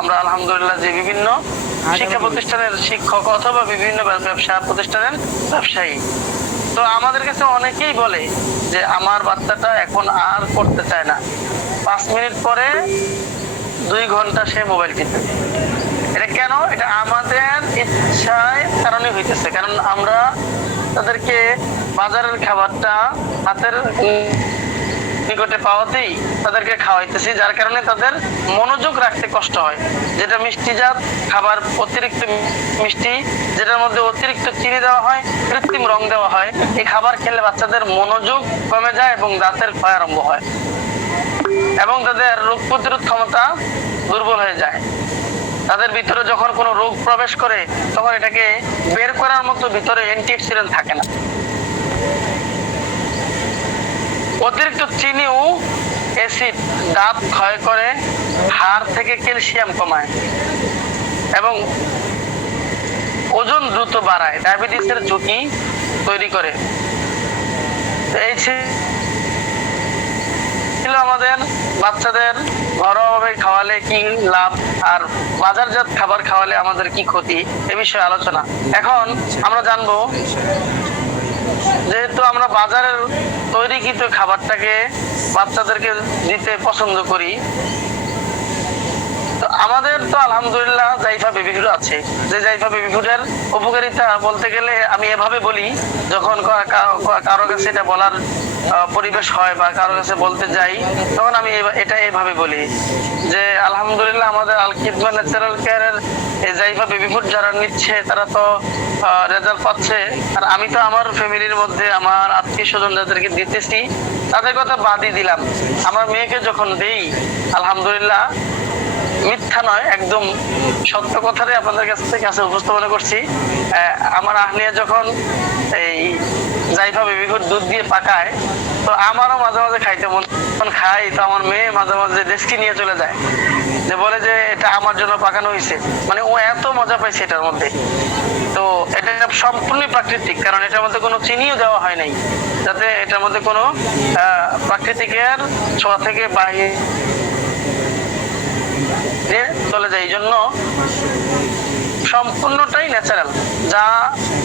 আমরা আলহামদুলিল্লাহ যে বিভিন্ন শিক্ষা প্রতিষ্ঠানের শিক্ষক অথবা বিভিন্ন ব্যবসা প্রতিষ্ঠানের ব্যবসায়ী, তো আমাদের কাছে অনেকেই বলে যে আমার বাচ্চাটা এখন আর পড়তে চায় না, 5 মিনিট পরে 2 ঘন্টা সে মোবাইল টিপে। এটা কেন? এটা আমাদের ইচ্ছায় কারণে হইতেছে, কারণ আমরা তাদেরকে বাজারের খাবারটা হাতের নিকটে পাওয়াতেই তাদেরকে খাওয়াইতেছি, যার কারণে তাদের মনোযোগ রাখতে কষ্ট হয়। যেটা মিষ্টিজাত খাবার, অতিরিক্ত মিষ্টি, যেটার মধ্যে অতিরিক্ত চিনি দেওয়া হয়, কৃত্রিম রং দেওয়া হয়, এই খাবার খেলে বাচ্চাদের মনোযোগ কমে যায় এবং দাঁতের ক্ষয় আরম্ভ হয় এবং তাদের রোগ প্রতিরোধ ক্ষমতা দুর্বল হয়ে যায়। তাদের ভিতরে যখন কোনো রোগ প্রবেশ করে তখন এটাকে বের করার মতো ভিতরে অ্যান্টিঅক্সিডেন্ট থাকে না। অতিরিক্ত চিনি ও অ্যাসিড দাঁত ক্ষয় করে, হাড় থেকে ক্যালসিয়াম কমায় এবং ওজন দ্রুত বাড়ায়, ডায়াবেটিসের ঝুঁকি তৈরি করে। এই ছিল আমাদের বাচ্চাদের ঘরোয়াভাবে খাওয়ালে কি লাভ আর বাজারজাত খাবার খাওয়ালে আমাদের কি ক্ষতি, এ বিষয়ে আলোচনা। এখন আমরা জানবো, যেহেতু আমরা বাজারের তৈরিকৃত খাবারটাকে বাচ্চাদেরকে দিতে পছন্দ করি, তো আমাদের তো আলহামদুলিল্লাহ জাইফা বেবি ফুড আছে। যে জাইফা বেবি ফুডের উপকারিতা বলতে গেলে আমি এভাবে বলি, যখন কারো কাছে এটা বলার পরিবেশ হয় বা কারো কাছে বলতে যাই, তখন আমি এটা এভাবে বলি যে আলহামদুলিল্লাহ আমাদের আল খিদমা ন্যাচারাল কেয়ারের এই জাইফা বেবি ফুড যারা নিচ্ছে তারা তো রেজাল্ট পাচ্ছে, আর আমি তো আমার ফ্যামিলির মধ্যে আমার আত্মীয় স্বজন যাদেরকে দিতেছি তাদের কথা বাদই দিলাম। আমার মেয়েকে যখন দেই, আলহামদুলিল্লাহ মিথ্যা নয়, একদম সত্য কথাটাই আপনাদের কাছে উপস্থাপনা করছি। আমার আহলিয়া যখন এই জাইফা বেবি ফুড দুধ দিয়ে পাকায়, তো আমারও মাঝে মাঝে খাইতে মন খাই, তো আমার মেয়ে মাঝে মাঝে ডেস্কি নিয়ে চলে যায়, যে বলে যে এটা আমার জন্য পাকানো হয়েছে। মানে ও এত মজা পাইছে এটার মধ্যে। তো এটা সম্পূর্ণ প্রাকৃতিক, কারণ এটার মধ্যে কোনো চিনিও দেওয়া হয় নাই, যাতে এটার মধ্যে কোনো প্রাকৃতিকের ছোঁয়া থেকে বাইরে চলে যায়। এই জন্য সম্পূর্ণটাই ন্যাচারাল, যা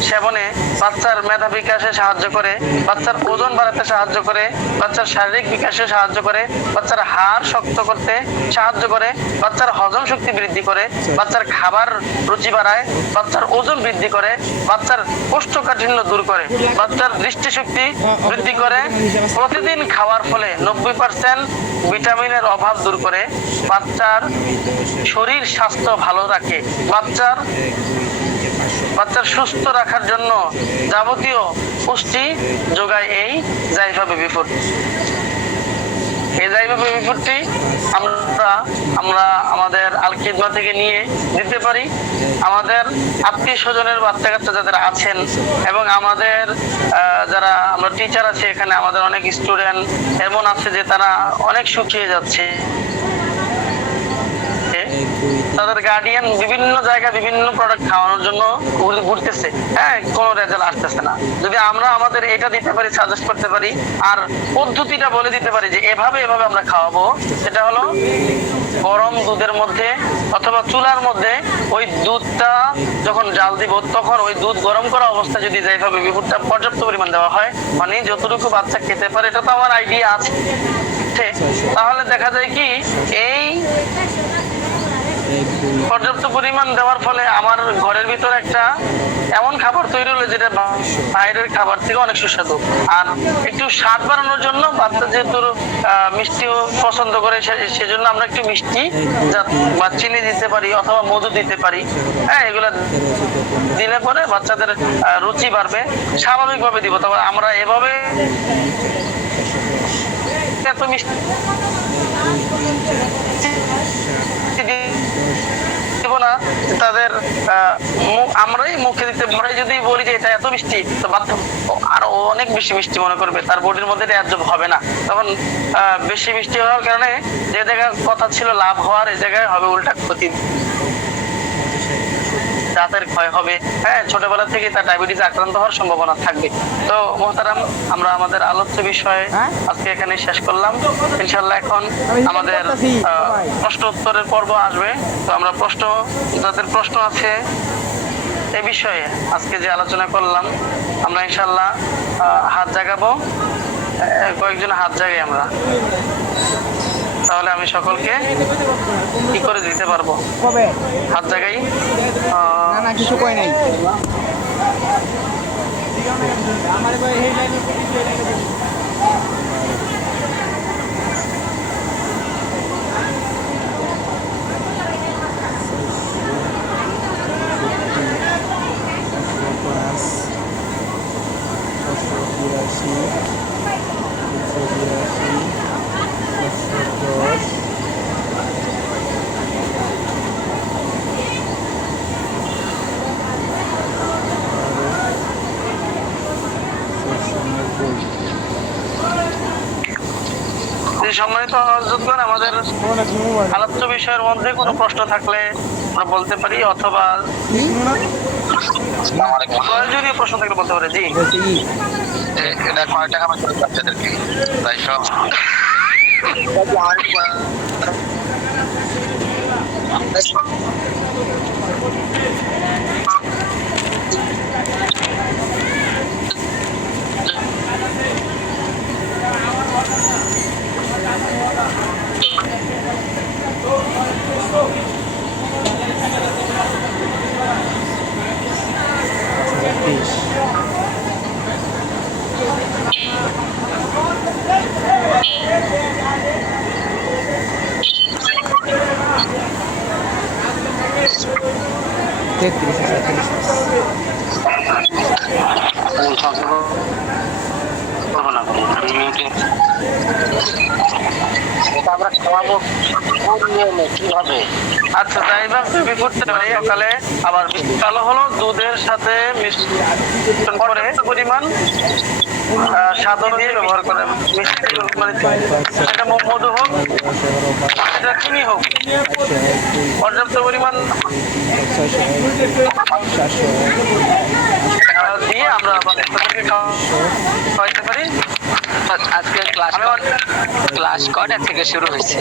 সেবনে বাচ্চার মেধা বিকাশে সাহায্য করে, বাচ্চার ওজন বাড়াতে সাহায্য করে, বাচ্চার শারীরিক বিকাশে সাহায্য করে, বাচ্চার হাড় শক্ত করতে সাহায্য করে, বাচ্চার হজম শক্তি বৃদ্ধি করে, বাচ্চার খাবার রুচি বাড়ায়, বাচ্চার ওজন বৃদ্ধি করে, বাচ্চার কোষ্ঠকাঠিন্য দূর করে, বাচ্চার দৃষ্টিশক্তি বৃদ্ধি করে। প্রতিদিন খাওয়ার ফলে 90% ভিটামিনের অভাব দূর করে, বাচ্চার শরীর স্বাস্থ্য ভালো রাখে, বাচ্চার সুস্থ রাখার জন্য যাবতীয় পুষ্টি যোগায় এই জাইফা বেবি ফুড। এই জাইফা বেবি ফুডটি আমরা আমাদের আল খিদমা থেকে নিয়ে দিতে পারি আমাদের আত্মীয় স্বজনের বাচ্চা কাচ্চা যাদের আছেন, এবং আমাদের যারা আমরা টিচার আছে এখানে, আমাদের অনেক স্টুডেন্ট এমন আছে যে তারা অনেক শুকিয়ে যাচ্ছে, তাদের গার্ডিয়ান বিভিন্ন জায়গায় বিভিন্ন প্রোডাক্ট খাওয়ানোর জন্য ঘুরতেছে, হ্যাঁ, কোনো রেজাল্ট আসতেছে না। যদি আমরা আমাদের এটা দিতে পারি, সাজেস্ট করতে পারি আর পদ্ধতিটা বলে দিতে পারি যে এভাবে আমরা খাওয়াবো, সেটা হলো গরম দুধের মধ্যে অথবা চুলার মধ্যে ওই দুধটা যখন জাল দিব, তখন ওই দুধ গরম করা অবস্থায় যদি জাইফা বেবি ফুডটা পর্যাপ্ত পরিমাণ দেওয়া হয়, মানে যতটুকু বাচ্চা খেতে পারে, এটা তো আমার আইডিয়া আছে, তাহলে দেখা যায় কি এই পর্যাপ্ত পরিমাণ দেওয়ার ফলে আমার ঘরের ভিতরে একটা এমন খাবার তৈরি হলো যেটা বাইরের খাবার থেকে অনেক সুস্বাদু। আর একটু স্বাদ বাড়ানোর জন্য বাচ্চা যেহেতু মিষ্টি পছন্দ করে, সেজন্য আমরা একটু মিষ্টি বা চিনি দিতে পারি অথবা মধু দিতে পারি। হ্যাঁ, এগুলো দিলে পরে বাচ্চাদের রুচি বাড়বে। স্বাভাবিকভাবে দিব, তবে আমরা এভাবে এত মিষ্টি না, তাদের আমরাই মুখে দিতে, আমরাই যদি বলি যে এটা এত মিষ্টি, তো বাচ্চা আরো অনেক বেশি মিষ্টি মনে করবে, তার বডির মধ্যে এটা অ্যাবজর্ব হবে না। তখন বেশি মিষ্টি হওয়ার কারণে যে জায়গায় কথা ছিল লাভ হওয়ার, এই জায়গায় হবে উল্টা ক্ষতি। দাঁতের ক্ষয় হবে, হ্যাঁ, ছোটবেলা থেকে তার ডায়াবেটিস আক্রান্ত হওয়ার সম্ভাবনা থাকবে। তো মোহতারাম, আমরা আমাদের আলোচ্য বিষয় আজকে এখানে শেষ করলাম। ইনশাআল্লাহ এখন আমাদের প্রশ্ন উত্তরের পর্ব আসবে। তো আমরা যাদের প্রশ্ন আছে এ বিষয়ে আজকে যে আলোচনা করলাম, আমরা ইনশাআল্লাহ হাত জাগাবো, কয়েকজন হাত জাগাই আমরা, তাহলে আমি সকলকে কি করে দিতে পারবো। কবে হাত জাগাই? না কিছু কয় নাই। সম্মানিত হযরতগণ, আমাদের আলোচ্য বিষয়ের মধ্যে কোনো প্রশ্ন থাকলে আমরা বলতে পারি, অথবা প্রয়োজনীয় প্রশ্ন থাকলে বলতে পারি। জি, এটা কয় টাকা বেতন বাচ্চাদেরকে? তাই সব আমরা খাওয়াবো কিভাবে? আচ্ছা, তাই ভাবে করতে পারি। সকালে আবার কালো হলো দুধের সাথে মিশ্রণ করে পরিমাণ সাদা দিয়ে ব্যবহার করে, মানে এটা মধু হোক, এটা চিনি হোক, পর্যাপ্ত পরিমাণ দিয়ে আমরা বাচ্চাদেরকে খাওয়াইতে পারি। আজকে ক্লাস কয়টা থেকে শুরু হয়েছে?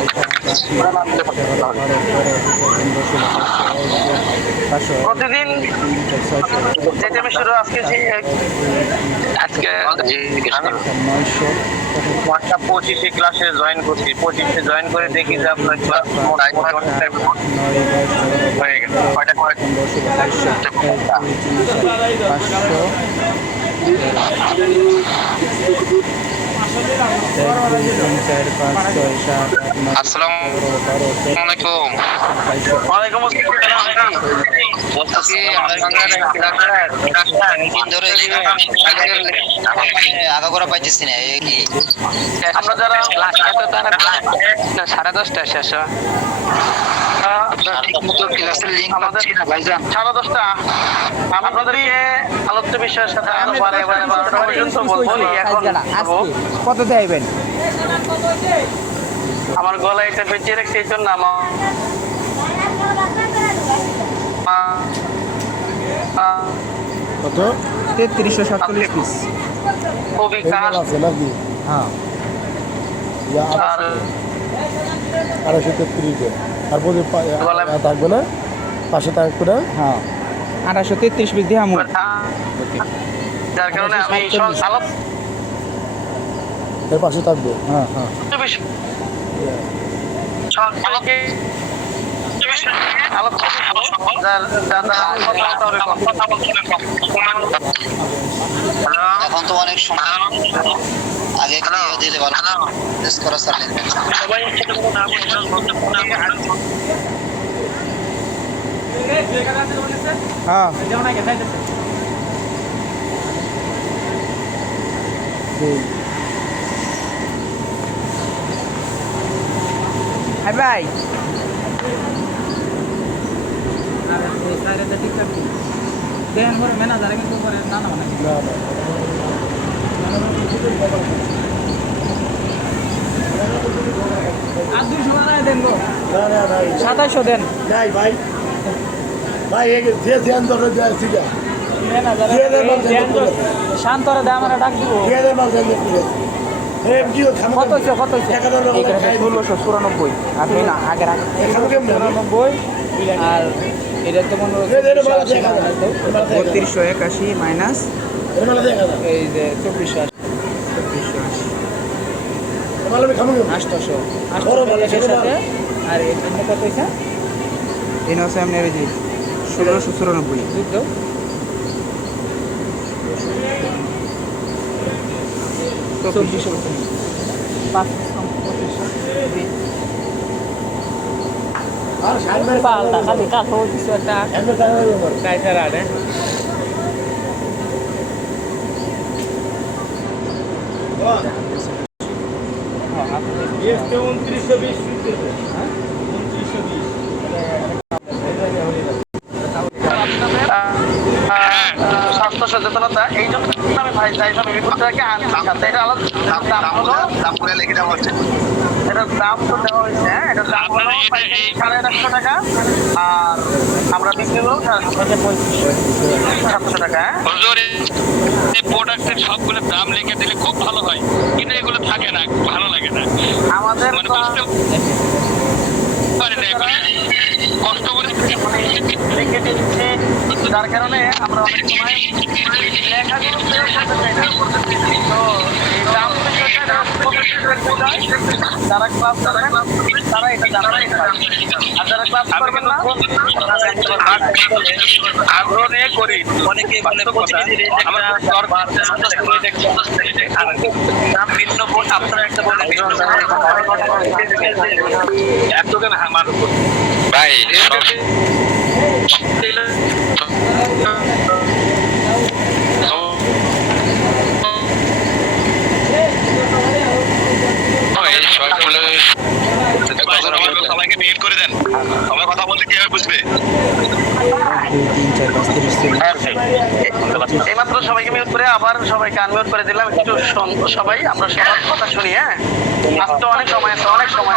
প্রতিদিন যে টাইমে শুরু, আজকে 25 ক্লাসে জয়েন করছি। 25 জয়েন করে দেখি যে আপনার ক্লাস হয়ে গেছে। কয়টা আসসালামু আলাইকুম। ওয়ালাইকুম আসসালাম। আগাগোড়া পাইতেছি না, আমরা যারা 10:30 শেষ হয়। আপনাদেরকে আলোচ্য বিষয়ের সাথে আরো বারে বারে 12টা পর্যন্ত বলি। এখন কত দেবেন? আমার গলায় এটা বেঁচিয়ে রেখেছি, এই জন্য কত? 3347 পিস। খুবই কাজ আছে নাকি? হ্যাঁ, আর 233 তারপর থাকবে না, পাশে থাকবে না। হ্যাঁ, 833 পিস দিয়ে আমু। যার কারণে আমি এর পাশে থাকবে। হ্যাঁ হ্যাঁ, এখন তো অনেক সময় আগে দিলে ভালো করা চালে। হ্যাঁ ভাই দেন করে ম্যানেজার কিন্তু করে না না মানে আর 200 টাকা দেন গো। 2700 দেন। নাই ভাই, ভাই এই যে ধ্যান ধরে যায় সিধা শান্তরা দেয় আমরা ডাক দিব। কে মাল দেন প্লিজ কত হচ্ছে কত হচ্ছে? এখানে 1694 আপনি না আগের আগে 1694 আর এটা তো মনে হচ্ছে 3281 মাইনাস এই যে 2480 800 সাথে আর এখানে কত হয়েছে? এখানে হচ্ছে আপনার এই যে 1694 বুঝতো 2400 পাল্টা খালি কাঠো কিছু একটা কাইসার আনে স্বাস্থ্য সচেতনতা এই জন্য আমি ভাই জাইফা বেবি ফুড থেকে আনছি সাথে এটা আলাদা দাম হলো দাম করে লিখে দেওয়া হচ্ছে। এটার দাম তো দেওয়া হয়েছে হ্যাঁ এটার দাম হলো 850 টাকা আর আমরা বিক্রি করবো 700 টাকা হ্যাঁ হুজুর এই প্রোডাক্টের সবগুলো দাম লিখে দিলে খুব ভালো হয়, কিন্তু এগুলো থাকে না, ভালো লাগে না, আমাদের মানে বুঝতে পারি না এগুলো। কষ্ট করে লিখে দিচ্ছি যার কারণে আমরা অনেক সময় লেখাগুলো প্রয়োগ করতে চাই না তো এই দাম যারা ক্লাস করবেন তারা এটা জানাবেন আর যারা ক্লাস করবেন না আগ্রহ নিয়ে করি। অনেকে বলে আমার দরকার দাম ভিন্ন বোর্ড, আপনারা একটা বলে এত কেন আমার ভাই সবাইকে মিউট করে দেন, সবাই কথা বলতে কিভাবে বুঝবে? এইমাত্র সবাইকে মিউট করে আবার সবাইকে আনমিউট করে দিলাম একটু সবাই আমরা সবার কথা শুনি হ্যাঁ আজকে অনেক সময় আছে অনেক সময়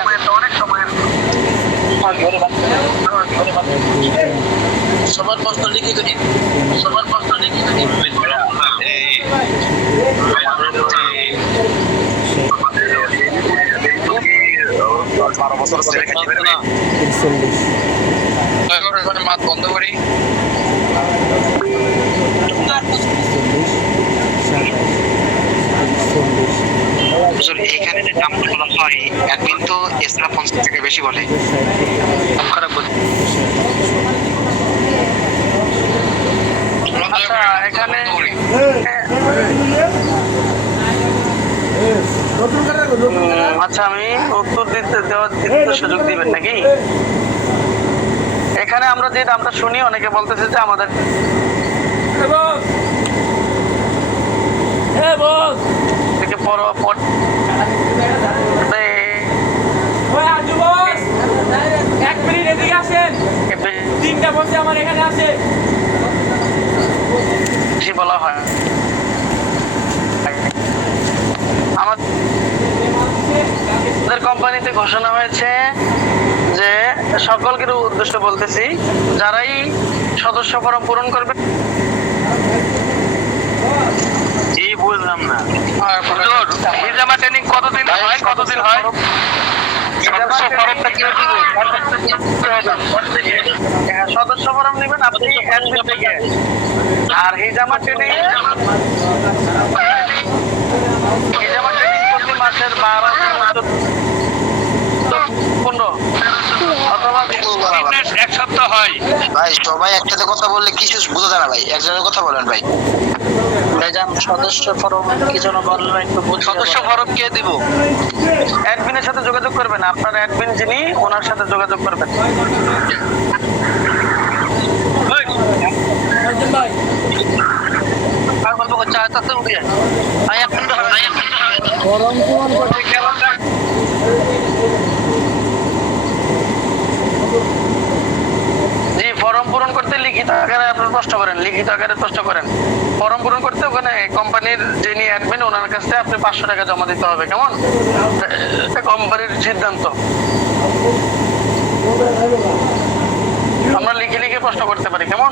সবার প্রশ্ন লিখিত দিন, সবার প্রশ্ন লিখিত দিন। বারো বছর ছেলেকে দিবেন না, মাছ বন্ধ করি। এখানে যে দামটা বলা হয় অ্যাডমিন তো এক্সট্রা 50 টাকা বেশি বলে। খারাপ বলি। আচ্ছা এখানে আচ্ছা আমি উত্তর দিতে সুযোগ দিবেন নাকি? এখানে আমরা যে দামটা শুনি অনেকে বলতেছে যে আমাদের থেকে এক মিনিট এদিকে আসেন, তিনটা বসে আমার এখানে আসে বেশি বলা হয় আমাদের কোম্পানিতে ঘোষণা হয়েছে যে সকলকে উদ্দেশ্য বলতেছি যারাই সদস্য ফরম পূরণ করবে এই বুঝলাম না হিজামা ট্রেনিং কতদিন হয়? কতদিন হয়? সদস্য ফরম নেবেন আপনি অ্যাডমিন থেকে আর হিজামা ট্রেনিং প্রতি মাসের 12-15 অথবা এক সপ্তাহ হয়। ভাই সবাই একসাথে কথা বললে কিছু বোঝা যায় না ভাই, একজনের কথা বলেন ভাই। সদস্য ফরম কি যেন বললেন একটু। সদস্য ফরম কে দিব? অ্যাডমিনের সাথে যোগাযোগ করবেন, আপনার অ্যাডমিন যিনি ওনার সাথে যোগাযোগ করবেন। জি ফর্ম পূরণ করতে লিখিত আকারে আপনার প্রশ্ন করেন, লিখিত আকারে প্রশ্ন করেন। ফর্ম পূরণ করতে ওখানে কোম্পানির যিনি অ্যাডমিন ওনার কাছে আপনি 500 টাকা জমা দিতে হবে, কেমন? কোম্পানির সিদ্ধান্ত। আমরা লিখে লিখে প্রশ্ন করতে পারি, কেমন?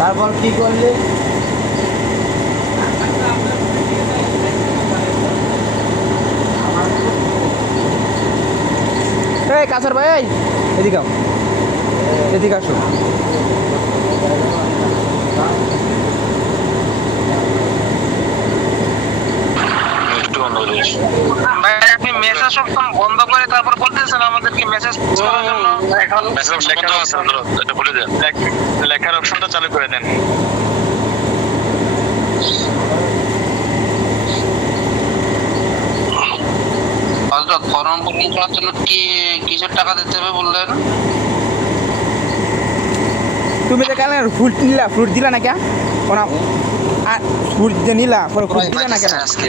তারপর কি করলি? এই কাছর ভাই, এদিকে আও, এদিকে আসো। ভাই আপনি মেসেজ অপশন বন্ধ করে তারপর বলতেছেন আমাদেরকে মেসেজ করার জন্য। এখন এটা বলে দেন, লেখার অপশনটা চালু করে দেন। হযরত ফর্ম পূরণ করার জন্য কি কিসের টাকা দিতে হবে বললেন? তুমি যে কেন ফ্রুট নিলা, ফ্রুট দিলা না কেন? কোনা আর ফ্রুট যে নিলা, পরে ফ্রুট দিলা না কেন? আজকে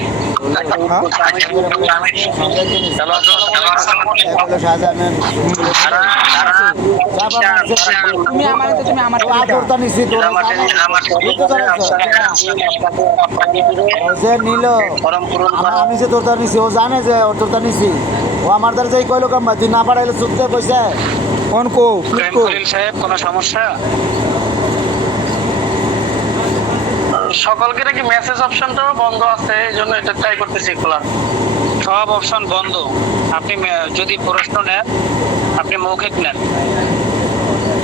তুমি আমার আমি যে তোরটা নিছি, ও জানে যে ওর তোরটা নিছি। ও আমার দ্বারা যাই কইলো কাম তুই না পাঠাইলে চুপতে পয়সা কোন কো ফ্রুট কো? খলিল সাহেব কোনো সমস্যা? সকলকে নাকি মেসেজ অপশনটাও বন্ধ আছে, এই জন্য এটা ট্রাই করতেছি খোলা। সব অপশন বন্ধ। আপনি যদি প্রশ্ন নেন আপনি মৌখিক নেন,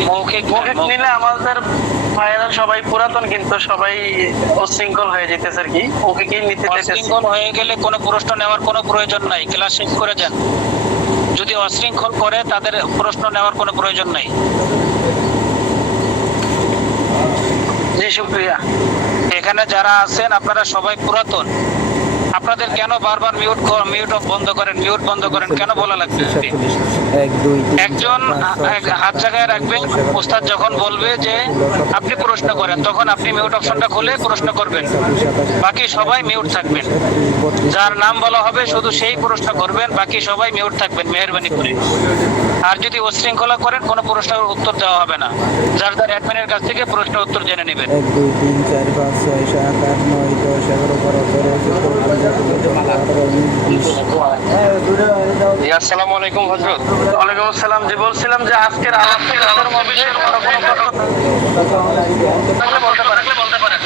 মৌখিক নিলে আমাদের ভাইয়েরা সবাই পুরাতন, কিন্তু সবাই উচ্ছৃঙ্খল হয়ে যেতেছে আর কি, ওকে কি নিতে চাইতেছে। অশৃঙ্খল হয়ে গেলে কোনো প্রশ্ন নেওয়ার কোনো প্রয়োজন নাই, ক্লাস শেষ করে যান। যদি অশৃঙ্খল করে তাদের প্রশ্ন নেওয়ার কোনো প্রয়োজন নাই। জি শুক্রিয়া। এখানে যারা আছেন আপনারা সবাই পুরাতন, আপনাদের কেন বারবার মিউট বন্ধ করেন, মিউট বন্ধ করেন কেন বলা লাগবে? একজন হাত জায়গায় রাখবেন, ওস্তাদ যখন বলবে যে আপনি প্রশ্ন করেন তখন আপনি মিউট অপশনটা খুলে প্রশ্ন করবেন, বাকি সবাই মিউট থাকবেন। যার নাম বলা হবে শুধু সেই প্রশ্ন করবেন, বাকি সবাই মিউট থাকবেন মেহেরবানি করে। আর যদি উচ্ছৃঙ্খলা করেন কোনো প্রশ্নের উত্তর দেওয়া হবে না, যার যার অ্যাডমিনের কাছ থেকে প্রশ্ন উত্তর জেনে নেবেন। 1 2 3 4 5 6 7 8 9 10 11 12 13 আসসালামু আলাইকুম হযরত। ওয়ালাইকুম আসসালাম। জি বলছিলাম যে আজকের আলোচনার বিষয়ে কোনো প্রশ্ন থাকলে বলতে পারেন।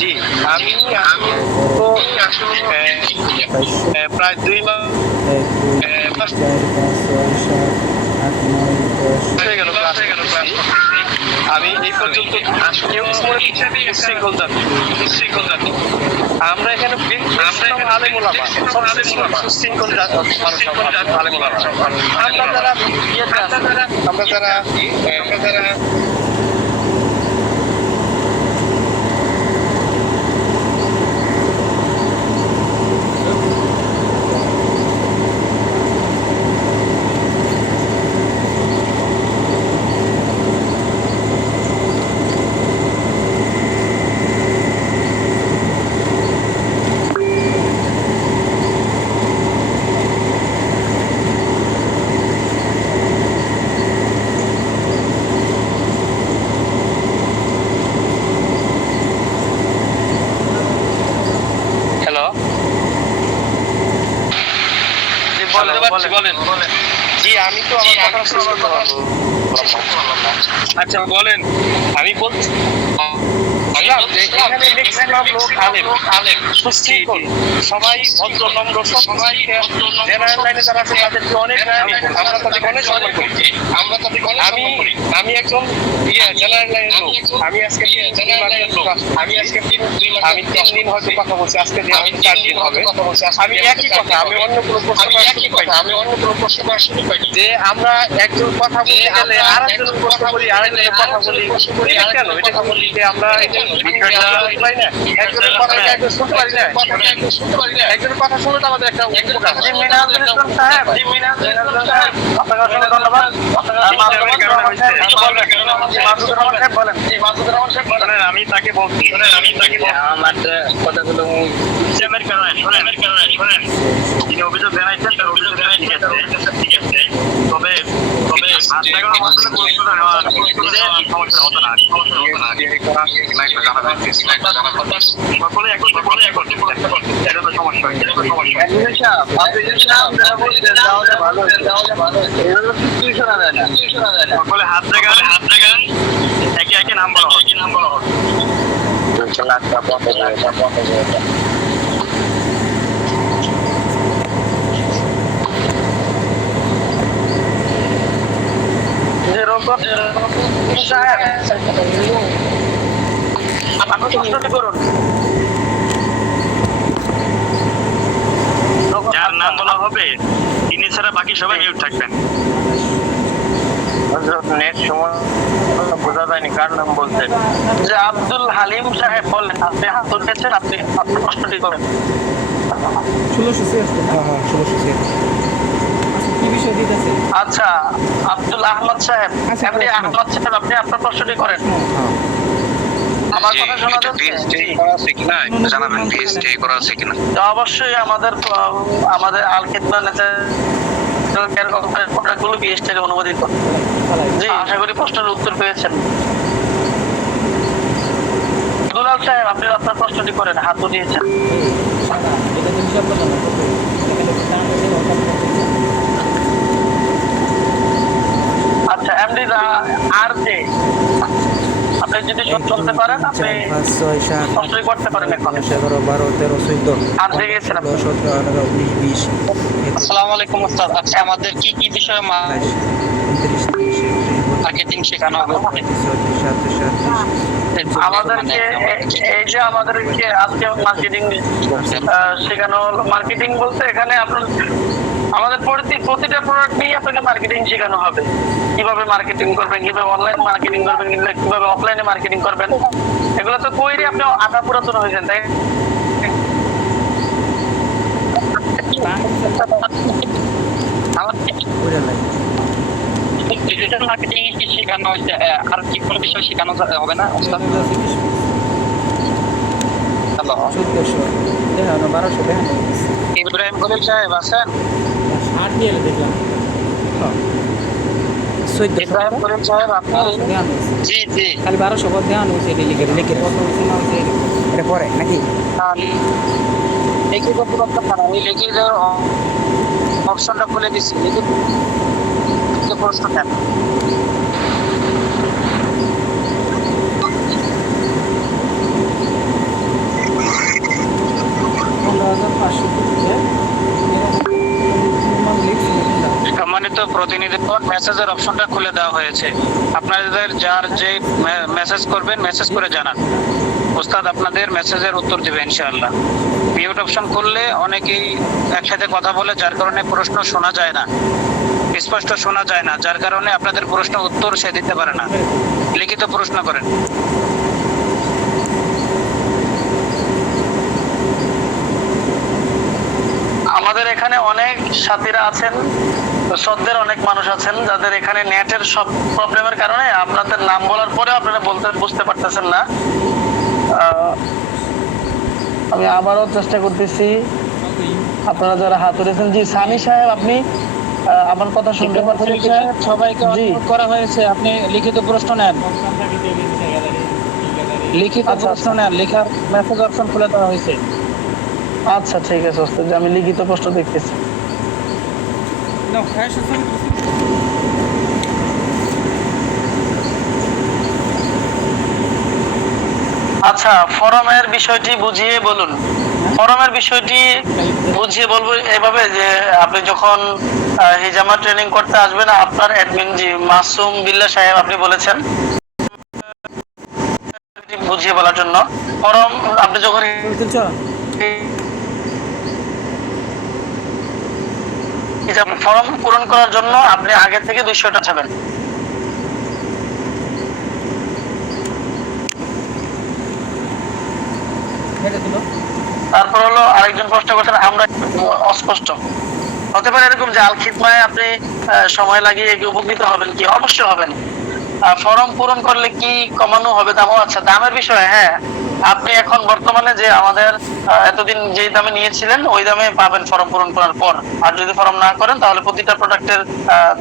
জি আমি প্রায় 2 মাস হয়ে গেল ক্লাস। আমি এই পর্যন্ত কেউ উচ্ছৃঙ্খল জাতি। আমরা এখানে আলেম ওলামা, সুশৃঙ্খল আলেম ওলামা। আমরা যারা বলেন। জি আমি তো আমার কথা শুনতে পারবো। আচ্ছা বলেন। আমি বলছি বলছিলাম যে এখানে ম্যাক্সিমাম লোক আলেম সুশৃঙ্খল, সবাই ভদ্র নম্র, সবাই জেনারেল লাইনে যারা আছে তাদেরকে অনেক আমরা তাদেরকে অনেক সম্মান করি। আমি একজন জেনারেল লাইনের লোক, আমি আজকে 3 দিন হয়তো কথা বলছি, আজকে যে 4 দিন হবে আমি একই কথা, আমি অন্য কোনো প্রশ্ন করার সুযোগ পাই যে আমরা একজন কথা বলতে গেলে আরেকজন প্রশ্ন করি, আরেকজনের কথা বলি কেন? এটা যে আমরা পাই না, একজনের কথা একজন শুনতে পারি না, একজনের কথা শুনলে তো আমাদের একটা উপকার। মিনাজুল ইসলাম সাহেব, আপনাকে অসংখ্য ধন্যবাদ। আমি তাকে বলছি, আমার কথাগুলো শোনেন, তিনি অভিযোগ জানাইছেন, তার অভিযোগ ঠিক আছে, তবে সমস্যা হতো না, সকলে এটা তো সমস্যা সকলে হাত জায়গান একে একে নাম বলা হবে। যার নাম বলা হবে তিনি ছাড়া বাকি সবাই মিউট থাকবেন। নেট সময় বোঝা যায়নি কার নাম বলছেন। যে আব্দুল হালিম সাহেব বলেন, আপনি হাত তুলেছেন, আপনি প্রশ্নটি করেন। 1676। হ্যাঁ 1676। কি বিষয় দিতেছে? আচ্ছা আব্দুল আহমদ সাহেব, আপনি আহমদ সাহেব, আপনি আপনার প্রশ্নটি করেন। আমার কথা শোনা যাচ্ছে? জানাবেন পিএসটি করা আছে কিনা। তো অবশ্যই আমাদের আল খিদমা নেতাগুলো পিএসটি অনুমোদিত। জি, আশা করি প্রশ্নের উত্তর পেয়েছেন। দুলাল সাহেব, আপনি আপনার প্রশ্নটি করেন, হাত উঠিয়েছেন। এটা তো হিসাব করলাম না। আচ্ছা এমডি আর জে, আপনি যদি চলতে পারেন আপনি প্রশ্নটি করতে পারেন। এখন 11 12 13 14 আর জে গেছেন আপনি। 17 18 19 20 আসসালামু আলাইকুম ওস্তাদ। আচ্ছা আমাদের কি কি বিষয়ে মার্কেটিং শেখানো হবে? আমাদেরকে এই যে আমাদেরকে আজকে মার্কেটিং শেখানো হলো। মার্কেটিং বলতে এখানে আপনার আমাদের প্রতিটা প্রোডাক্ট নিয়ে আপনাকে মার্কেটিং শেখানো হবে। কিভাবে মার্কেটিং করবেন, কিভাবে অনলাইন মার্কেটিং করবেন, কিভাবে অফলাইনে মার্কেটিং করবেন। এগুলো তো কইরে আপনি আধা পুরাতন হয়েছেন, তাই ডিজিটাল মার্কেটিং কি শেখানো হয়েছে? আর কি কোনো বিষয় শেখানো হবে না ওস্তাদ? হ্যালো 1400 দেখো 1200 দেখো। ইব্রাহিম খলিল সাহেব আছেন? 8 নিয়ে দেখলাম। হ্যাঁ 1400 ইব্রাহিম খলিল সাহেব আপনি? জি জি, খালি 1200 কত দেওয়া হয়েছে লিখে কত হয়েছে না হয়েছে এটা পরে নাকি? লিখিত পুরোটা না, আমি লিখিত অপশনটা খুলে দিচ্ছি। লিখিত প্রশ্ন কেন? সম্মানিত প্রতিনিধিগণ, মেসেজের অপশনটা খুলে দেওয়া হয়েছে। আপনাদের যার যে মেসেজ করবেন মেসেজ করে জানান, ওস্তাদ আপনাদের মেসেজের উত্তর দিবে ইনশাআল্লাহ। মিউট অপশন করলে অনেকেই একসাথে কথা বলে, যার কারণে প্রশ্ন শোনা যায় না, স্পষ্ট শোনা যায় না, যার কারণে আপনাদের প্রশ্ন উত্তর সে দিতে পারে না। লিখিত প্রশ্ন করেন। আমাদের এখানে অনেক সাথীরা আছেন, শ্রদ্ধের অনেক মানুষ আছেন যাদের এখানে নেটের সব প্রবলেমের কারণে আপনাদের নাম বলার পরেও আপনারা বুঝতে পারতেছেন না। আমি আবারও চেষ্টা করতেছি। আপনারা যারা হাত তুলেছেন, জি সানি সাহেব আপনি আমার কথা শুনতে পাচ্ছেন? সবাইকে অনুরোধ করা হয়েছে আপনি লিখিত প্রশ্ন নেন, লিখিত প্রশ্ন নেন, লেখার মেসেজ অপশন খুলে দেওয়া হয়েছে। আচ্ছা ঠিক আছে ওস্তাদ, আমি লিখিত প্রশ্ন দেখতেছি। আচ্ছা, ফরমের বিষয়টি বুঝিয়ে বলুন। ফরমের বিষয়টি বুঝিয়ে বলবো এভাবে যে আপনি যখন হিজামা ট্রেনিং করতে আসবেন, আপনার অ্যাডমিন জি মাসুম বিল্লাহ সাহেব আপনি বলেছেন বুঝিয়ে বলার জন্য। ফরম আপনি যখন ফর্ম পূরণ করার জন্য আপনি আগে থেকে 200 টাকা চাবেন। তারপর হলো আরেকজন প্রশ্ন করছেন, আমরা অস্পষ্ট হতে পারে এরকম যে আল খিদমায় আপনি সময় লাগিয়ে উপকৃত হবেন কি? অবশ্যই হবেন। ফর্ম পূরণ করলে কি কমানো হবে দাম? আচ্ছা, দামের বিষয়ে হ্যাঁ, আপনি এখন বর্তমানে যে আমাদের এতদিন যে দামে নিয়েছিলেন ওই দামে পাবেন ফর্ম পূরণ করার পর। আর যদি ফর্ম না করেন তাহলে প্রতিটা প্রোডাক্টের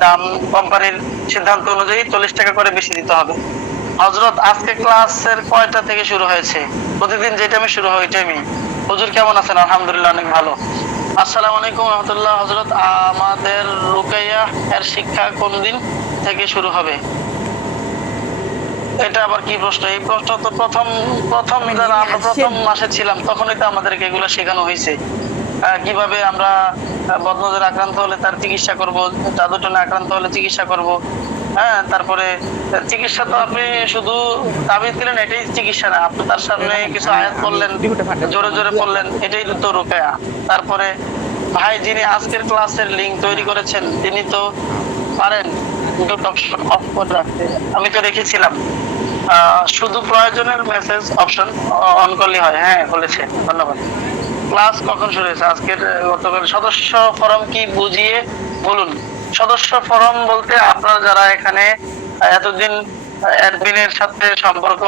দাম কোম্পানির সিদ্ধান্ত অনুযায়ী 40 টাকা করে বেশি দিতে হবে। হযরত, আজকে ক্লাসের কয়টা থেকে শুরু হয়েছে? প্রতিদিন যে টাইমে শুরু হয় ওই টাইমই। হুজুর কেমন আছেন? আলহামদুলিল্লাহ অনেক ভালো। আসসালামু আলাইকুম রহমতুল্লাহ। হযরত, আমাদের রুকাইয়া এর শিক্ষা কোন দিন থেকে শুরু হবে? এটা আবার কি প্রশ্ন? এই প্রশ্ন তো প্রথম যারা আমরা প্রথম মাসে ছিলাম তখনই তো আমাদেরকে এগুলো শেখানো হয়েছে। কিভাবে আমরা বদনজর আক্রান্ত হলে তার চিকিৎসা করব, জাদুটনে আক্রান্ত হলে চিকিৎসা করব। হ্যাঁ, তারপরে চিকিৎসা তো আপনি শুধু তাবিজ দিলেন এটাই চিকিৎসা না, আপনি তার সামনে কিছু আয়াত পড়লেন, জোরে জোরে পড়লেন, এটাই তো রুকায়া। তারপরে ভাই যিনি আজকের ক্লাসের লিংক তৈরি করেছেন তিনি তো পারেন মিউট অপশন অফ করে রাখতে। আমি তো রেখেছিলাম, শুধু প্রয়োজনের মেসেজ অপশন অন করলে হয়। হ্যাঁ বলেছে, ধন্যবাদ। ক্লাস কখন শুরু হয়েছে? আজকের গতকাল। সদস্য ফরম কি বুঝিয়ে বলুন। সদস্য ফরম বলতে আপনারা যারা এখানে এতদিন অ্যাডমিনের সাথে সম্পর্ক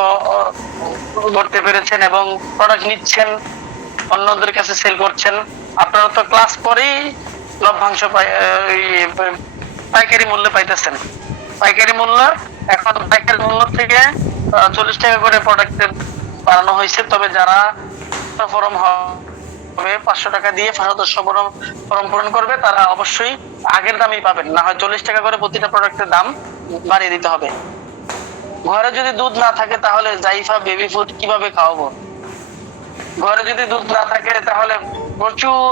করতে পেরেছেন এবং প্রোডাক্ট নিচ্ছেন, অন্যদের কাছে সেল করছেন, আপনারা তো ক্লাস পরেই লভ্যাংশ পাইকারি মূল্যে পাইতেছেন। পাইকারি মূল্য এখন পাইকারি মূল্য থেকে 40 টাকা করে প্রোডাক্টের বাড়ানো হয়েছে। তবে যারা ফরম হবে 500 টাকা দিয়ে সদস্য ফরম পূরণ করবে তারা অবশ্যই আগের দামই পাবেন, না হয় 40 টাকা করে প্রতিটা প্রোডাক্টের দাম বাড়িয়ে দিতে হবে। ঘরে যদি দুধ না থাকে তাহলে জাইফা বেবি ফুড কিভাবে খাওয়াবো? ঘরে যদি দুধ না থাকে তাহলে প্রচুর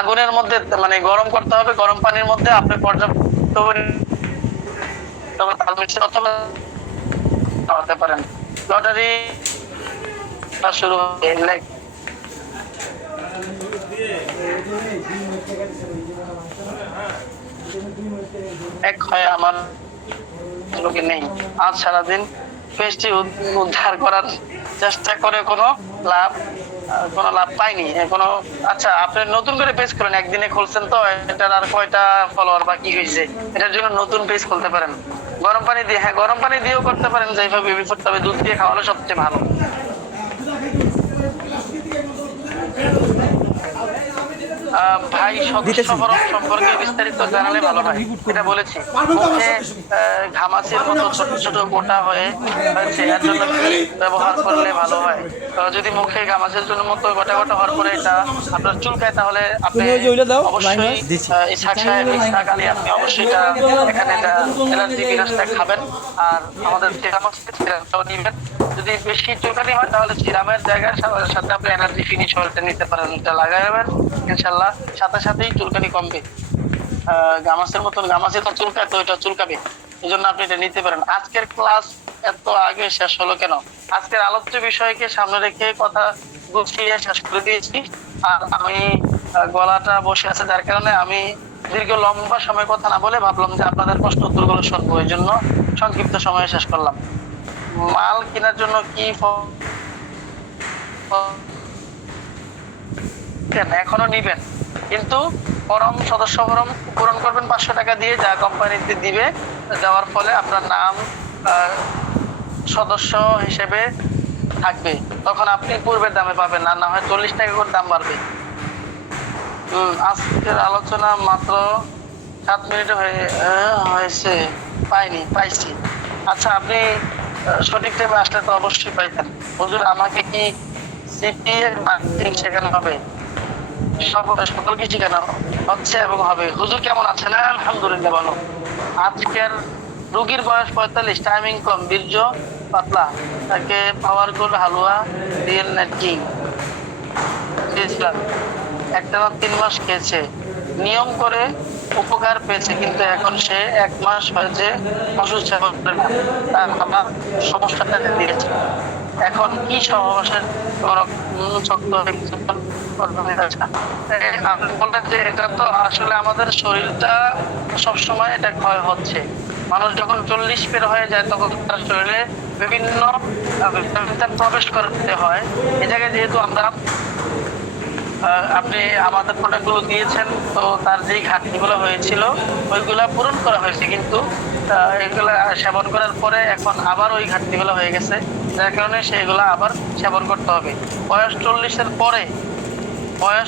আগুনের মধ্যে মানে গরম করতে হবে, গরম পানির মধ্যে আপনি পর্যাপ্ত অথবা খাওয়াতে পারেন। লটারি শুরু হবে এক হয় আমার লোকে নেই। আজ সারাদিন পেজটি উদ্ধার করার চেষ্টা করে কোনো লাভ পাইনি কোনো। আচ্ছা, আপনি নতুন করে পেজ করেন, একদিনে খুলছেন তো, এটার আর কয়টা ফলোয়ার বাকি হয়েছে, এটার জন্য নতুন পেজ খুলতে পারেন। গরম পানি দিয়ে, হ্যাঁ গরম পানি দিয়েও করতে পারেন যেভাবে বেবি ফুড, তবে দুধ দিয়ে খাওয়ালে সবচেয়ে ভালো। ভাই সদস্য ফরম সম্পর্কে বিস্তারিত জানালে ভালো হয়, এটা বলেছি। মুখে ঘামাচির মতো ছোট ছোট গোটা হয়েছে, এর জন্য কি ব্যবহার করলে ভালো হয়? যদি মুখে ঘামাচির জন্য মতো গোটা গোটা হওয়ার পরে এটা আপনার চুলকায় তাহলে আপনি অবশ্যই ইসহাক সাহেব, ইসহাক আলী, আপনি অবশ্যই এখানে অ্যালার্জি বিনাশটা খাবেন আর আমাদের সিরামটাও নিবেন। যদি বেশি চুলকানি হয় তাহলে সিরামের জায়গায় সাথে আপনি এনার্জি ফিনিশ ওয়ালটা নিতে পারেন, এটা লাগাবেন ইনশাল্লাহ সাথে সাথেই চুলকানি কমবে। গামাসের মতন, গামাসে তো চুলকায়, তো এটা চুলকাবে, এই জন্য আপনি এটা নিতে পারেন। আজকের ক্লাস এত আগে শেষ হলো কেন? আজকের আলোচ্য বিষয়কে সামনে রেখে কথা গুছিয়ে শেষ করে দিয়েছি, আর আমি গলাটা বসে আছে যার কারণে আমি লম্বা সময় কথা না বলে ভাবলাম যে আপনাদের প্রশ্ন উত্তরগুলো শুনবো, এই জন্য সংক্ষিপ্ত সময়ে শেষ করলাম। মাল কেনার জন্য কি এখনো নিবেন, কিন্তু সদস্য ফরম পূরণ করবেন 500 টাকা দিয়ে, যা কোম্পানিতে দিবে, দেওয়ার ফলে আপনার নাম সদস্য হিসেবে থাকবে, তখন আপনি পূর্বের দামে পাবেন, আর না হয় 40 টাকা করে দাম বাড়বে। আজকের আলোচনা মাত্র 7 মিনিট হয়েছে, পাইছি। আচ্ছা, আপনি সঠিক টাইমে আসলে তো অবশ্যই পাইতেন। হুজুর, আমাকে কি সিপিএ মার্কেটিং শেখানো হবে? সকলকে শেখানো হচ্ছে এবং হবে। হুজুর কেমন আছেন? আলহামদুলিল্লাহ ভালো। আজকের রোগীর বয়স 45, টাইমিং কম, বীর্য পাতলা, তাকে পাওয়ার গোল্ড হালুয়া রিয়েল নাইট কিং দিয়েছিলাম। একটানা 3 মাস খেয়েছে, নিয়ম করে উপকার পেয়েছে, কিন্তু এখন সে 1 মাস হয়েছে ওষুধ সেবন করে না। তার আমার সমস্যাটা দিয়েছে। এখন কি সহবাসের শক্ত আপনি বললেন যে এটা তো আসলে আমাদের শরীরটা সবসময় এটা ক্ষয় হচ্ছে। মানুষ যখন 40 পের হয়ে যায় তখন তার শরীরে বিভিন্ন ভিটামিন প্রবেশ করতে হয়। এই জায়গায় যেহেতু আমরা আপনি আমাদের প্রোডাক্টগুলো দিয়েছেন, তো তার যেই ঘাটতিগুলো হয়েছিল ওইগুলা পূরণ করা হয়েছে, কিন্তু এগুলা সেবন করার পরে এখন আবার ওই ঘাটতিগুলো হয়ে গেছে, যার কারণে সেগুলো আবার সেবন করতে হবে। বয়স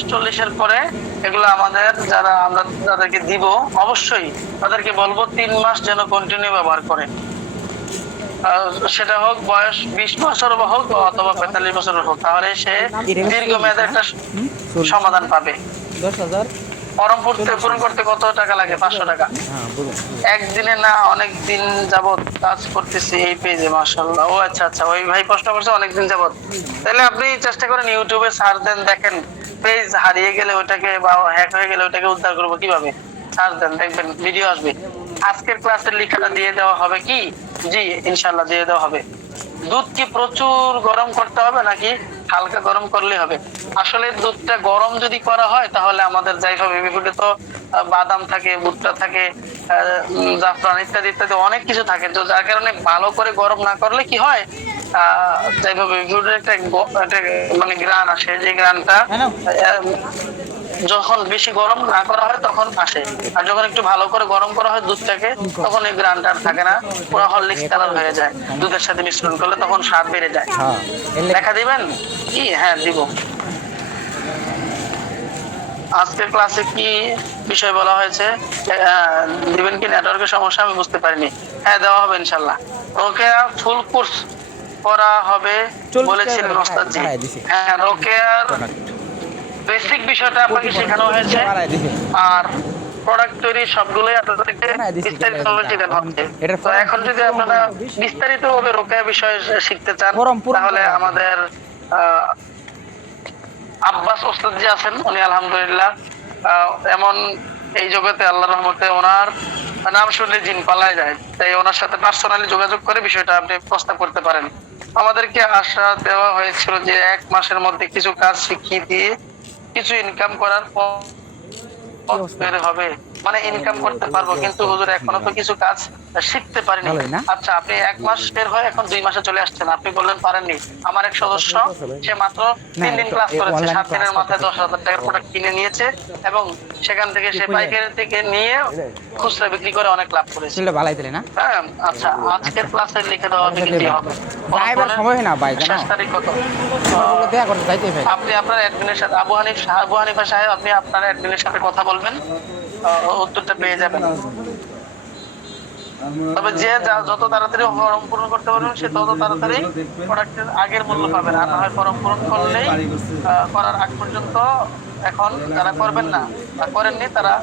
40-এর পরে এগুলো আমাদের যারা আমরা তাদেরকে দিব, অবশ্যই তাদেরকে বলবো 3 মাস যেন কন্টিনিউ ব্যবহার করে। সেটা হোক বয়স 20 বছর হোক অথবা 45 বছরের হোক, তাহলে সে দীর্ঘমেয়াদে একটা সমাধান পাবে। 10,000 ফর্ম পূরণ করতে কত টাকা লাগে? 500 টাকা। একদিনে না, অনেক দিন যাবত কাজ করতেছি এই পেজে। মাশাআল্লাহ। ও আচ্ছা আচ্ছা, ওই ভাই প্রশ্ন করছে অনেকদিন যাবত। তাহলে আপনি চেষ্টা করেন ইউটিউবে সার্চ দেন, দেখেন পেজ হারিয়ে গেলে ওটাকে বা হ্যাক হয়ে গেলে ওটাকে উদ্ধার করবো কিভাবে, সার্চ দেন, দেখবেন ভিডিও আসবে। আজকের ক্লাসের লিখাটা দিয়ে দেওয়া হবে কি? জি ইনশাআল্লাহ দিয়ে দেওয়া হবে। দুধ কি প্রচুর গরম করতে হবে নাকি হালকা গরম করলে হবে? আসলে দুধটা গরম যদি করা হয় তাহলে আমাদের জাইফা বেবি ফুডে তো বাদাম থাকে, ভুট্টা থাকে, জাফরান ইত্যাদি ইত্যাদি অনেক কিছু থাকে, তো যার কারণে ভালো করে গরম না করলে কি হয়, জাইফা বেবি ফুডের একটা মানে গ্রান আসে, যে গ্রানটা যখন বেশি গরম না করা হয় তখন আসে, আর যখন একটু ভালো করে গরম করা হয় দুধটাকে তখন এই গ্রানটা আর থাকে না, পুরো হরলিক্স কালার হয়ে যায়। দুধের সাথে মিশ্রণ করলে তখন স্বাদ বেড়ে যায়। দেখা দিবেন কি? হ্যাঁ দিব। আজকের ক্লাসে কি বিষয় বলা হয়েছে দিবেন কি? নেটওয়ার্কের সমস্যা, আমি বুঝতে পারিনি। হ্যাঁ দেওয়া হবে ইনশাল্লাহ। রোকেয়া ফুল কোর্স করা হবে বলেছিলেন ওস্তাদজি। হ্যাঁ রোকেয়ার বেসিক বিষয়টা আপনাকে শেখানো হয়েছে, আর প্রোডাক্ট তৈরি সবগুলোই আপনাদেরকে বিস্তারিতভাবে শেখানো হচ্ছে। তো এখন যদি আপনারা বিস্তারিতভাবে রোকেয়া বিষয়ে শিখতে চান তাহলে আমাদের আব্বাস ওস্তাদ যে আছেন উনি আলহামদুলিল্লাহ এমন এই জগতে আল্লাহর রহমতে ওনার নাম শুনলে জিন পালায় যায়, তাই ওনার সাথে পার্সোনালি যোগাযোগ করে বিষয়টা আপনি প্রস্তাব করতে পারেন। আমাদেরকে আশা দেওয়া হয়েছিল যে 1 মাসের মধ্যে কিছু কাজ শিখিয়ে দিয়ে কিছু ইনকাম করার পর বের হবে, মানে ইনকাম করতে পারবো, কিন্তু হুজুর এখনো তো কিছু কাজ শিখতে পারিনি। আচ্ছা আপনি 1 মাস বের হয়ে এখন 2 মাসে চলে আসছেন, আপনি বললেন পারেননি। আমার এক সদস্য সে মাত্র 3 দিন ক্লাস করেছে, 7 দিনের মাথায় 10,000 টাকার প্রোডাক্ট কিনে নিয়েছে এবং সেখান থেকে সে পাইকারি থেকে নিয়ে খুচরা বিক্রি করে অনেক লাভ করেছে। হ্যাঁ আচ্ছা, আজকের ক্লাসে লিখে দেওয়া হবে কি হবে? সময় না ভাই, শেষ তারিখ কত? আপনি আপনার অ্যাডমিনের সাথে আবু হানিফা সাহেব, আপনি আপনার অ্যাডমিনের সাথে কথা বলবেন, উত্তরটা পেয়ে যাবেন। তবে যে যত তাড়াতাড়ি ফর্ম পূরণ করতে পারবেন সে তত তাড়াতাড়ি প্রোডাক্টের আগের মূল্য পাবেন, আর না হয় ফর্ম পূরণ করলেই করার আগ পর্যন্ত এখন যারা করবেন না বা করেননি তারা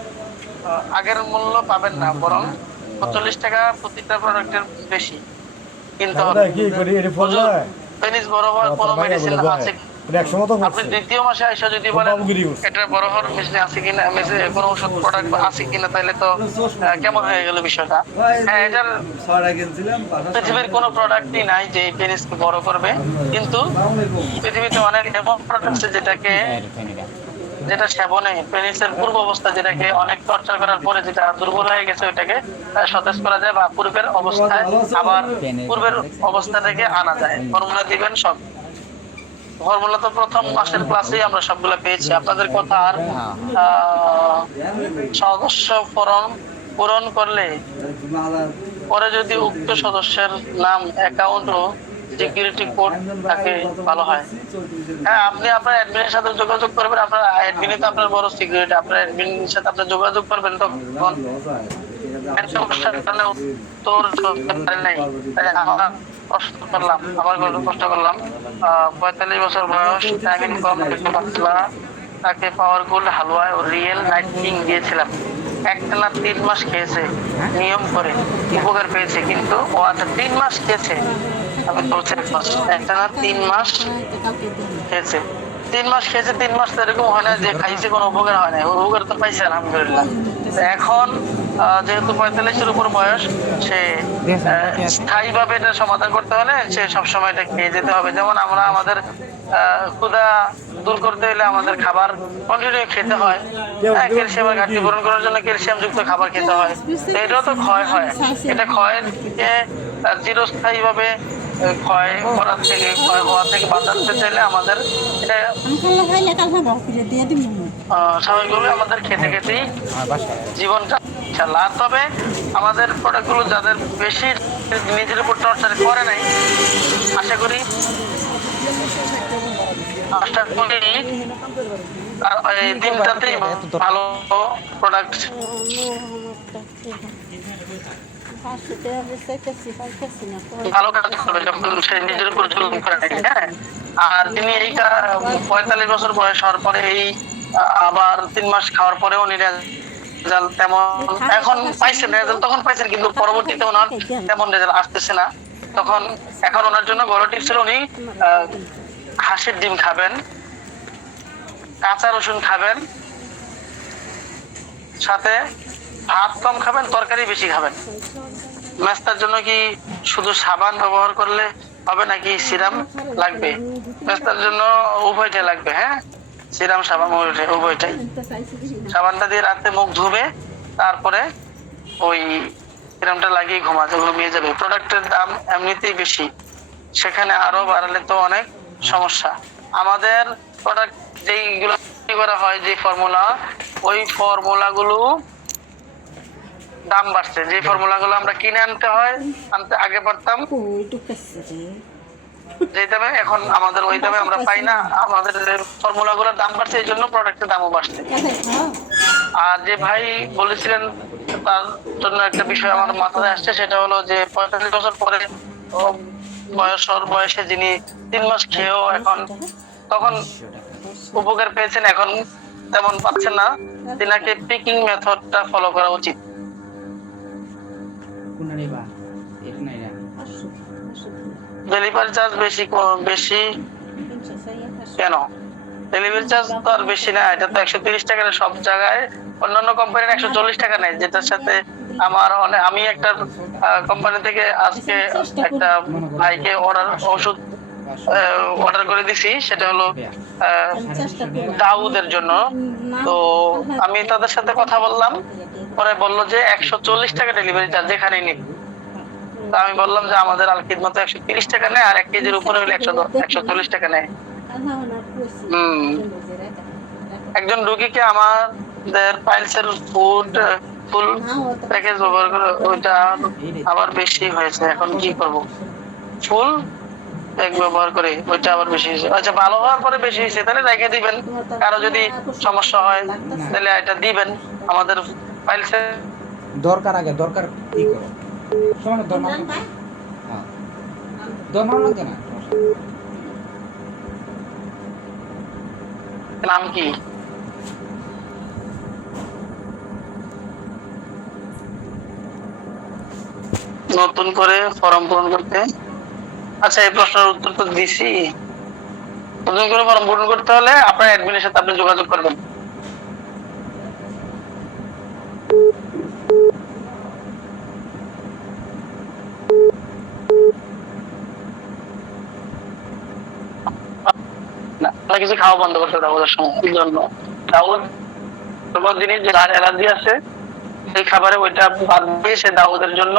আগের মূল্য পাবেন না, বরং 45 টাকা প্রতিটা প্রোডাক্টের বেশি কিনতে হবে। পেনিস বরাবর কোনো মেডিসিন আছে? আপনি দ্বিতীয় মাসে আইসা যদি বলেন এটা বরাবর মেশিন আছে কিনা, কোনো ওষুধ প্রোডাক্ট আছে কিনা, তাহলে তো কেমন হয়ে গেল বিষয়টা। হ্যাঁ এটার পৃথিবীর কোনো প্রোডাক্টই নাই যে পেনিসকে বড় করবে, কিন্তু পৃথিবীতে অনেক এমন প্রোডাক্ট আছে যেটা সেবনে পেনিসের পূর্ব অবস্থা, যেটাকে অনেক টর্চার করার পরে যেটা দুর্বল হয়ে গেছে ওইটাকে সতেজ করা যায় বা পূর্বের অবস্থায় আবার পূর্বের অবস্থাটাকে আনা যায়। ফর্মুলা দিবেন সব, ফর্মুলা তো প্রথম মাসের ক্লাসেই আমরা সবগুলো পেয়েছি। আপনাদের কথা আর সদস্য ফর্ম পূরণ করলে পরে যদি উক্ত সদস্যের নাম, অ্যাকাউন্ট ও সিকিউরিটি কোড থাকে ভালো হয়। হ্যাঁ আপনি আপনার অ্যাডমিনের সাথে যোগাযোগ করবেন, আপনার অ্যাডমিনই তো আপনার বড় সিকিউরিটি, আপনার অ্যাডমিনের সাথে আপনি যোগাযোগ করবেন তখন উত্তর নাই। আমরা কষ্ট করলাম, আবার কষ্ট করলাম। 45 বছর বয়স, টাইমিং কম, একটু পাতলা, তাকে পাওয়ার গোল্ড হালুয়া ও রিয়েল নাইট কিং দিয়েছিলাম। একটানা 3 মাস খেয়েছে নিয়ম করে, উপকার পেয়েছে, কিন্তু ও আচ্ছা 3 মাস খেয়েছে আমি বলছি একটা না 3 মাস খেয়েছে, 3 মাস খেয়েছে, 3 মাস তো এরকম হয় না যে খাইছে কোনো উপকার হয় না, উপকার তো পাইছে আলহামদুলিল্লাহ। তো এখন যেহেতু 45-এর উপর বয়স, সে স্থায়ীভাবে এটা সমাধান করতে হলে সে সবসময় এটা খেয়ে যেতে হবে। যেমন আমরা আমাদের ক্ষুধা দূর করতে হলে আমাদের খাবার কন্টিনিউ খেতে হয়, ক্যালসিয়ামের ঘাটতি পূরণ করার জন্য ক্যালসিয়াম যুক্ত খাবার খেতে হয়। তো এটাও তো ক্ষয় হয়, এটা ক্ষয়কে চিরস্থায়ীভাবে ক্ষয় করার থেকে, ক্ষয় হওয়া থেকে বাঁচাতে চাইলে আমাদের এটা স্বাভাবিকভাবে আমাদের খেতে খেতেই জীবনটা ইনশাআল্লাহ। আর তবে আমাদের প্রোডাক্টগুলো যাদের বেশি নিজের উপর টর্চার করে নাই, আশা করি এই দিনটাতেই ভালো প্রোডাক্ট ভালো কাজ করবে যখন সে নিজের উপর জুলুম করে নেয়। হ্যাঁ, আর তিনি এই 45 বছর বয়স হওয়ার পরে এই আবার 3 মাস খাওয়ার পরেও উনি রেজাল্ট তেমন এখন পাইছেন, রেজাল্ট তখন পাইছেন, কিন্তু পরবর্তীতে ওনার তেমন রেজাল্ট আসতেছে না। তখন এখন ওনার জন্য বড় টিপস ছিল উনি হাঁসের ডিম খাবেন, কাঁচা রসুন খাবেন, সাথে ভাত কম খাবেন, তরকারি বেশি খাবেন। মেস্তার জন্য কি শুধু সাবান ব্যবহার করলে হবে নাকি সিরাম লাগবে? মেস্তার জন্য উভয়টাই লাগবে। হ্যাঁ, সিরাম সাবান উভয়টাই। সাবানটা দিয়ে রাতে মুখ ধুবে, তারপরে ওই সিরামটা লাগিয়ে ঘুমিয়ে যাবে। প্রোডাক্টের দাম এমনিতেই বেশি, সেখানে আরো বাড়ালে তো অনেক সমস্যা। আমাদের প্রোডাক্ট যেইগুলো করা হয়, যে ফর্মুলা, ওই ফর্মুলাগুলো দাম বাড়ছে। যে ফর্মুলাগুলো আমরা কিনে আনতে আগে পারতাম যে দামে, এখন আমাদের ওই দামে আমরা পাই না। আমাদের ফর্মুলাগুলোর দাম বাড়ছে, এই জন্য প্রোডাক্টের দামও বাড়ছে। আর যে ভাই বলেছিলেন, তার জন্য একটা বিষয় আমার মাথায় আসছে, সেটা হলো যে 45 বছর পরে বয়সে যিনি 3 মাস খেয়েও এখন তখন উপকার পেয়েছেন, এখন তেমন পাচ্ছেন না, তিনাকে পিকিং মেথডটা ফলো করা উচিত। ডেলিভারি চার্জ বেশি কেন? ডেলিভারি চার্জ তো আর বেশি না, এটা তো 130 টাকা নেয় সব জায়গায়। অন্যান্য কোম্পানির 140 টাকা নেয়, যেটার সাথে আমি একটা কোম্পানি থেকে আজকে একটা ভাইকে ওষুধ অর্ডার করে দিছি, সেটা হলো দাউদের জন্য। তো আমি তাদের সাথে কথা বললাম, পরে বললো যে 140 টাকা ডেলিভারি চার্জ যেখানেই নিব। তো আমি বললাম যে আমাদের আল খিদমতে 130 টাকা নেয়, আর 1 কেজির উপরে হলে 140 টাকা নেয়। একজন রোগীকে আমাদের পাইলসের ফুল প্যাকেজ ব্যবহার করে ওইটা আবার বেশি হয়েছে, এখন কি করব? ফুল প্যাক ব্যবহার করে ওইটা আবার বেশি হয়েছে। আচ্ছা, ভালো হওয়ার পরে বেশি হয়েছে, তাহলে রেখে দিবেন। কারো যদি সমস্যা হয় তাহলে এটা দিবেন। আমাদের পাইলসে দরকার আগে দরকার কি করো সময় দরকার লাগবে না। নাম কি? নতুন করে ফর্ম পূরণ করতে? আচ্ছা, এই প্রশ্নের উত্তর তো দিছি। নতুন করে ফর্ম পূরণ করতে হলে আপনার অ্যাডমিনের সাথে আপনি যোগাযোগ করবেন। না, কিছু খাওয়া বন্ধ করতে দাউদের সময় জন্য। দাউদ জিনিস যে অ্যালার্জি আছে, সেই খাবারে ওইটা বাদ দিয়ে সে দাউদের জন্য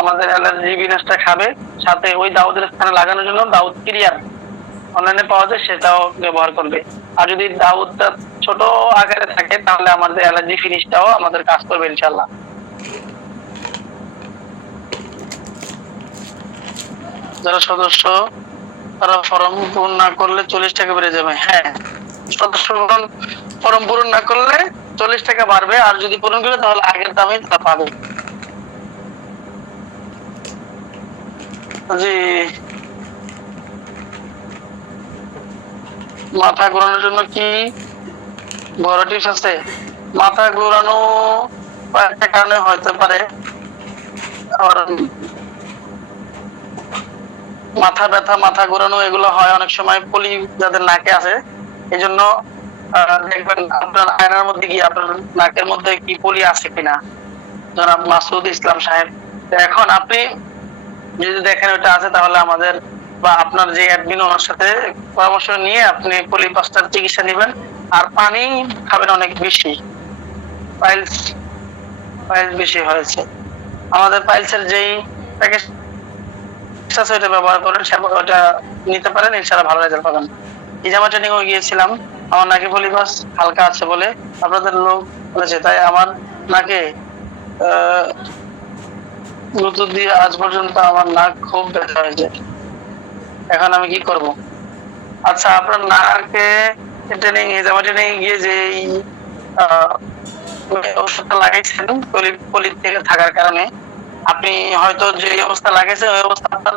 আমাদের অ্যালার্জি বিনাশটা খাবে, সাথে ওই দাউদের স্থানে লাগানোর জন্য দাউদ ক্লিয়ার অনলাইনে পাওয়া যায়, সেটাও ব্যবহার করবে। আর যদি দাউদটা ছোট আকারে থাকে তাহলে আমাদের অ্যালার্জি ফিনিশটাও আমাদের কাজ করবে ইনশাআল্লাহ। যারা সদস্য তারা ফর্ম পূরণ না করলে 40 টাকা বেড়ে যাবে। হ্যাঁ, সদস্য ফর্ম পূরণ না করলে 40 টাকা বাড়বে, আর যদি পূরণ করে তাহলে আগের দামে তা পাবে। জি, মাথা ঘোরানোর জন্য কি বড় টিপস আছে? মাথা ঘোরানো একটা কারণে হতে পারে, আর মাথা ব্যথা, মাথা ঘোরানো এগুলো হয় অনেক সময় পলি যাদের নাকে আছে। এই জন্য দেখবেন আপনার আয়নার মধ্যে গিয়ে আপনার নাকের মধ্যে কি পলি আছে কিনা। জনাব মাসুদ ইসলাম সাহেব, তো এখন আপনি যদি দেখেন ওটা আছে, তাহলে আমাদের বা আপনার যে অ্যাডমিন ওনার সাথে পরামর্শ নিয়ে আপনি পলিপাস্টার চিকিৎসা নেবেন। আর পানি খাবেন অনেক বেশি। পাইলস বেশি হয়েছে। আমাদের পাইলসের যেই প্যাকেজ আছে ওটা ব্যবহার করেন, ওটা নিতে পারেন, ইনশাআল্লাহ ভালো রেজাল্ট পাবেন। ইজামা ট্রেনিং এ গিয়েছিলাম, আমার নাকে পলিপাস হালকা আছে বলে আপনাদের লোক বলেছে, তাই আমার নাকে ব্লুটুথ দিয়ে আজ পর্যন্ত আমার নাক খুব ব্যথা হয়েছে। এখন আমি কি করব? আচ্ছা, আপনার নাকে ট্রেনিং ইজামা ট্রেনিং গিয়ে যে ওষুধটা লাগাইছেন পলি থেকে থাকার কারণে, আপনি হয়তো যে অবস্থা লাগাইছে ওই অবস্থা আপনার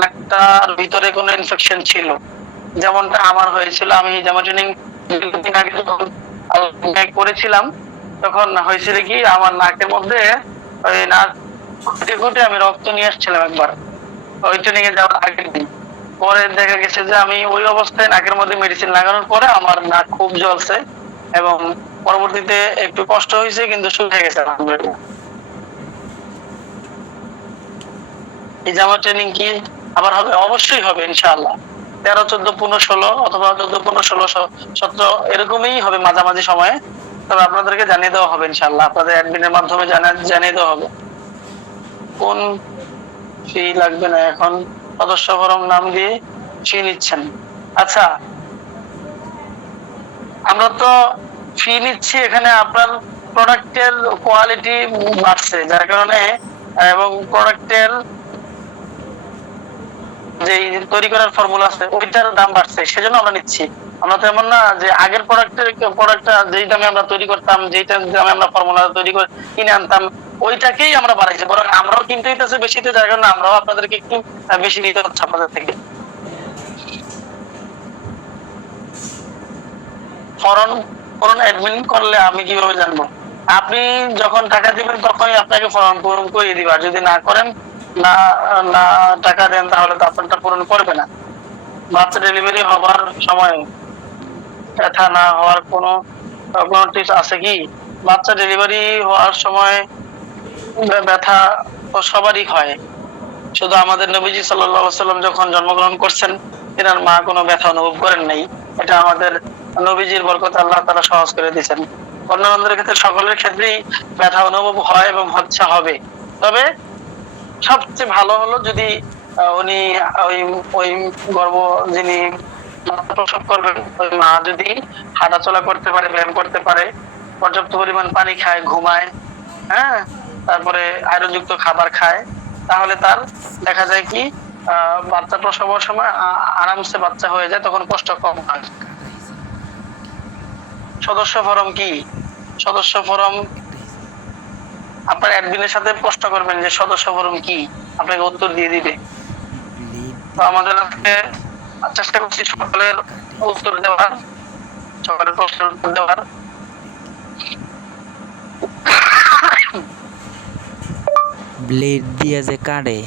নাকটার ভিতরে কোনো ইনফেকশন ছিল, যেমনটা আমার হয়েছিল। আমি হিজামা ট্রেনিং করেছিলাম, তখন হয়েছিল কি আমার নাকের মধ্যে ওই নাক ঘুটে ঘুটে আমি রক্ত নিয়ে আসছিলাম একবার ওই ট্রেনিং এ যাওয়ার আগের দিন। পরে দেখা গেছে যে আমি ওই অবস্থায় নাকের মধ্যে মেডিসিন লাগানোর পরে আমার নাক খুব জ্বলছে এবং পরবর্তীতে একটু কষ্ট হয়েছে, কিন্তু শুকিয়ে গেছে আলহামদুলিল্লাহ। হিজামা ট্রেনিং কি আবার হবে? অবশ্যই হবে ইনশাআল্লাহ। 13, 14, 15, 16 অথবা 14, 15, 16, 17 এরকমই হবে মাঝামাঝি সময়ে। তবে আপনাদেরকে জানিয়ে দেওয়া হবে ইনশাআল্লাহ, আপনাদের অ্যাডমিনের মাধ্যমে জানিয়ে দেওয়া হবে। কোন ফি লাগবে না, এখন সদস্য ফরম নাম দিয়ে ফি নিচ্ছেন। আচ্ছা, আমরা তো ফি নিচ্ছি, এখানে আপনার প্রোডাক্টের কোয়ালিটি বাড়ছে যার কারণে, এবং প্রোডাক্টের যে তৈরি করার ফর্মুলা আছে ওইটার দাম বাড়ছে, সেজন্য আমরা নিচ্ছি। আমরা তো এমন না যে আগের প্রোডাক্টটা যেই দামে আমরা তৈরি করতাম, যেইটা দামে আমরা ফর্মুলা তৈরি করে কিনে আনতাম, ওইটাকেই আমরা বাড়াইছি, বরং আমরাও কিনতে হইতেছে বেশিতে, যার কারণে আমরাও আপনাদেরকে একটু বেশি নিতে হচ্ছে আপনাদের থেকে। ফর্ম অ্যাডমিন করলে আমি কিভাবে জানবো? আপনি যখন টাকা দিবেন তখনই আপনাকে ফর্ম পূরণ করে দিবা। যদি না করেন, না না টাকা দেন, তাহলে তো আপনারটা পূরণ করবে না। বাচ্চা ডেলিভারি হবার সময় ব্যথা না হওয়ার কোনো টিপস আছে কি? বাচ্চা ডেলিভারি হওয়ার সময় ব্যথা তো সবারই হয়, শুধু আমাদের নবীজি সাল্লাল্লাহু আলাইহি ওয়াসাল্লাম যখন জন্মগ্রহণ করছেন এনার মা কোনো ব্যথা অনুভব করেন নাই। এটা আমাদের নবীজির বরকতে আল্লাহ তাআলা সহজ করে দিয়েছেন। অন্যান্যদের ক্ষেত্রে সকলের ক্ষেত্রেই ব্যথা অনুভব হয় এবং হবে। তবে সবচেয়ে ভালো হলো যদি উনি ওই গর্ভ যিনি প্রসব করবেন ওই মা যদি হাঁটাচলা করতে পারে, ব্যায়াম করতে পারে, পর্যাপ্ত পরিমাণ পানি খায়, ঘুমায়, হ্যাঁ, তারপরে আয়রনযুক্ত খাবার খায়, তাহলে তার দেখা যায় কি বাচ্চা প্রসবের সময় আরামসে বাচ্চা হয়ে যায়, তখন কষ্ট কম হয়। সদস্য ফরম কি? সদস্য ফরম আপনার অ্যাডমিনের সাথে প্রশ্ন করবেন যে সদস্য ফরম কি, আপনাকে উত্তর দিয়ে দিবে। তো আমাদের আজকে চেষ্টা করছি সকলের উত্তর দেওয়ার, সকলের প্রশ্নের উত্তর দেওয়ার। ব্লেড দিয়ে যে কাটে,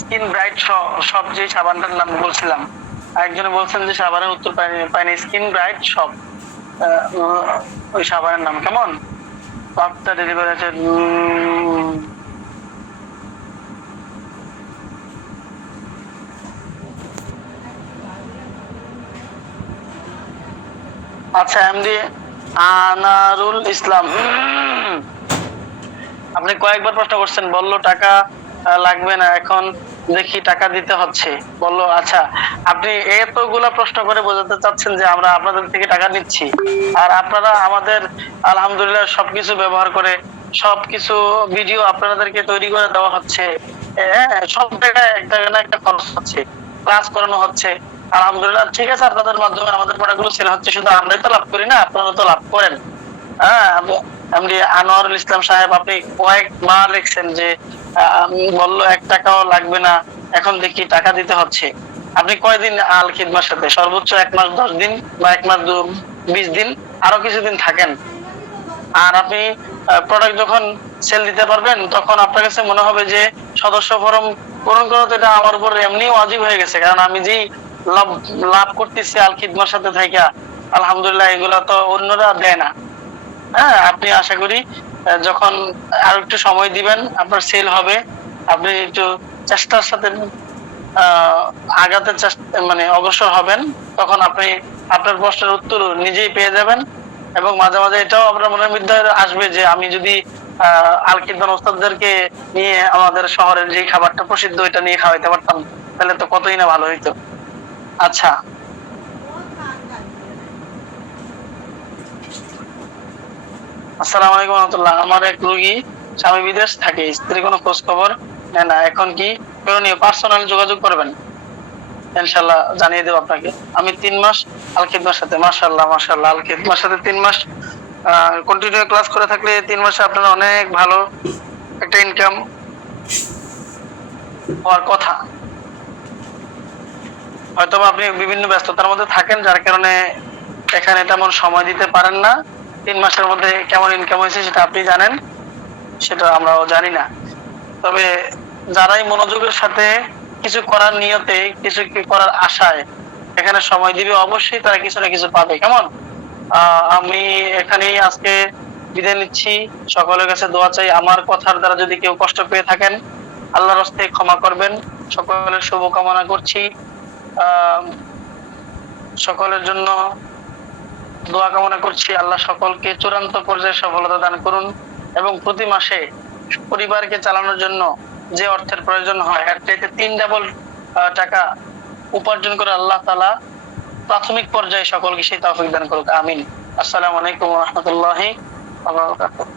স্কিন ব্রাইট সব যে সাবানটার নাম বলছিলাম, একজনে বলছেন যে সাবানের উত্তর পাইনি। স্কিন ব্রাইট সব, ওই সাবানের নাম কেমন? বাচ্চা ডেলিভারি আছে। আচ্ছা, এমডি আনারুল ইসলাম, আপনি কয়েকবার প্রশ্ন করছেন, বললো টাকা লাগবে না, এখন দেখি টাকা দিতে হচ্ছে বললো। আচ্ছা, আপনি এতগুলা প্রশ্ন করে বোঝাতে চাচ্ছেন যে আমরা আপনাদের থেকে টাকা নিচ্ছি, আর আপনারা আমাদের আলহামদুলিল্লাহ সবকিছু ব্যবহার করে সবকিছু ভিডিও আপনাদেরকে তৈরি করে দেওয়া হচ্ছে, সব জায়গায় একটা না একটা খরচ হচ্ছে, ক্লাস করানো হচ্ছে, আলহামদুলিল্লাহ, ঠিক আছে। আপনাদের মাধ্যমে আমাদের প্রোডাক্টগুলো সেল হচ্ছে, শুধু আমরাই তো লাভ করি না, আপনারা তো লাভ করেন। হ্যাঁ, এমডি আনোয়ারুল ইসলাম সাহেব আপনি কয়েকবার লিখছেন যে বললো 1 টাকাও লাগবে না, এখন দেখি টাকা দিতে হচ্ছে। আপনি কয়দিন আল খিদমার সাথে? সর্বোচ্চ 1 মাস 10 দিন বা 1 মাস 20 দিন, আরো কিছুদিন থাকেন। আর আপনি প্রোডাক্ট যখন সেল দিতে পারবেন তখন আপনার কাছে মনে হবে যে সদস্য ফরম পূরণ করা তো এটা আমার উপর এমনি ওয়াজিব হয়ে গেছে, কারণ আমি যেই লাভ লাভ করতেছি আল খিদমার সাথে থাইকা, আলহামদুলিল্লাহ, এগুলা তো অন্যরা দেয় না। হ্যাঁ, আপনি আশা করি যখন আরো একটু সময় দিবেন, আপনার সেল হবে, আপনি একটু চেষ্টার সাথে আগাতে মানে অগ্রসর হবেন, তখন আপনি আপনার প্রশ্নের উত্তর নিজেই পেয়ে যাবেন। এবং মাঝে মাঝে এটাও আপনার মনের মধ্যে আসবে যে আমি যদি আল খিদমান ওস্তাদদেরকে নিয়ে আমাদের শহরের যে খাবারটা প্রসিদ্ধ এটা নিয়ে খাওয়াইতে পারতাম, তাহলে তো কতই না ভালো হইতো। আচ্ছা, আসসালামু আলাইকুম রহমতুল্লাহ। আমার এক রোগী, স্বামী বিদেশ থাকে, স্ত্রী কোনো খোঁজ খবর নেয় না, এখন কি করণীয়? পার্সোনাল যোগাযোগ করবেন, ইনশাল্লাহ জানিয়ে দেবো আপনাকে। আমি 3 মাস আল খিদমার সাথে, মাশাআল্লাহ মাশাআল্লাহ, আল খিদমার সাথে 3 মাস কন্টিনিউ ক্লাস করে থাকলে 3 মাসে আপনার অনেক ভালো একটা ইনকাম হওয়ার কথা। হয়তো আপনি বিভিন্ন ব্যস্ততার মধ্যে থাকেন, যার কারণে এখানে তেমন সময় দিতে পারেন না। 3 মাসের মধ্যে কেমন ইনকাম হয়েছে সেটা আপনি জানেন, সেটা আমরাও জানি না। তবে যারাই মনোযোগের সাথে কিছু করার নিয়তে, কিছু করার আশায় এখানে সময় দিবে, অবশ্যই তারা কিছু না কিছু পাবে। কেমন? আমি এখানেই আজকে বিদায় নিচ্ছি। সকলের কাছে দোয়া চাই। আমার কথার দ্বারা যদি কেউ কষ্ট পেয়ে থাকেন, আল্লাহর হস্তে ক্ষমা করবেন। সকলের শুভকামনা করছি। সকলের জন্য দোয়া কামনা করছি। আল্লাহ সকলকে চূড়ান্ত পর্যায়ে সফলতা দান করুন এবং প্রতি মাসে পরিবারকে চালানোর জন্য যে অর্থের প্রয়োজন হয় এর চাইতে 3 ডাবল টাকা উপার্জন করে আল্লাহ তাআলা প্রাথমিক পর্যায়ে সকলকে সেই তৌফিক দান করুক। আমিন। আসসালামু আলাইকুম ওয়া রাহমাতুল্লাহি ওয়া বারাকাতুহু।